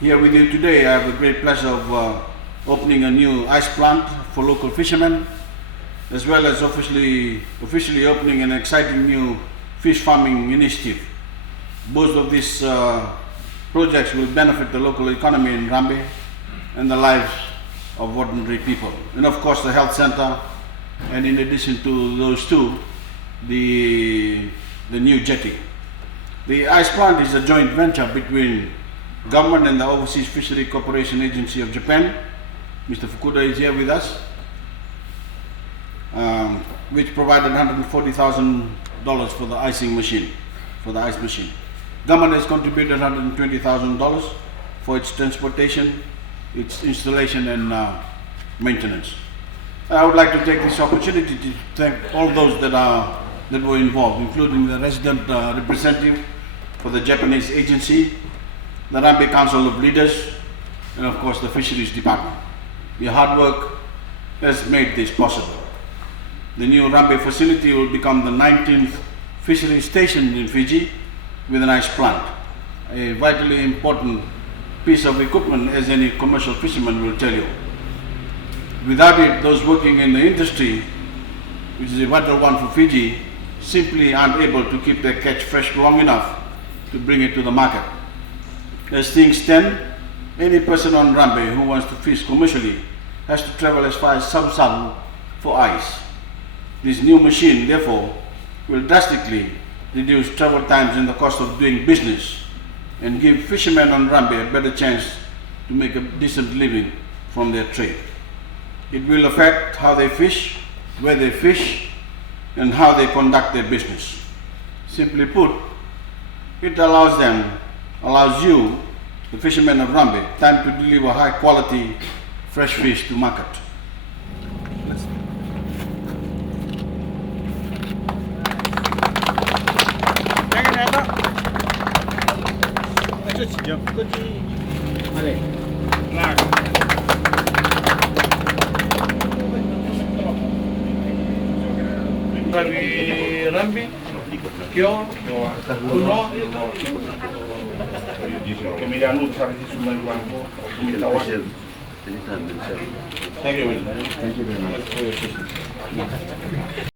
Here with you today, I have the great pleasure of opening a new ice plant for local fishermen, as well as officially opening an exciting new fish farming initiative. Both of these projects will benefit the local economy in Rabi and the lives of ordinary people. And of course the health center, and in addition to those two, the new jetty. The ice plant is a joint venture between government and the Overseas Fishery Cooperation Agency of Japan. Mr. Fukuda is here with us, which provided $140,000 for the icing machine, for the ice machine. Government has contributed $120,000 for its transportation, its installation and maintenance. I would like to take this opportunity to thank all those that were involved, including the resident representative for the Japanese agency, the Rabi Council of Leaders, and of course the Fisheries Department. Your hard work has made this possible. The new Rabi facility will become the 19th fishery station in Fiji with an ice plant, a vitally important piece of equipment, as any commercial fisherman will tell you. Without it, those working in the industry, which is a vital one for Fiji, simply aren't able to keep their catch fresh long enough to bring it to the market. As things stand, any person on Rabi who wants to fish commercially has to travel as far as Sabu for ice. This new machine, therefore, will drastically reduce travel times and the cost of doing business, and give fishermen on Rabi a better chance to make a decent living from their trade. It will affect how they fish, where they fish, and how they conduct their business. Simply put, it allows you, the fishermen of Rabi, time to deliver high quality fresh fish to market. Rabi, Kioa, Tunuloa. Thank you very much.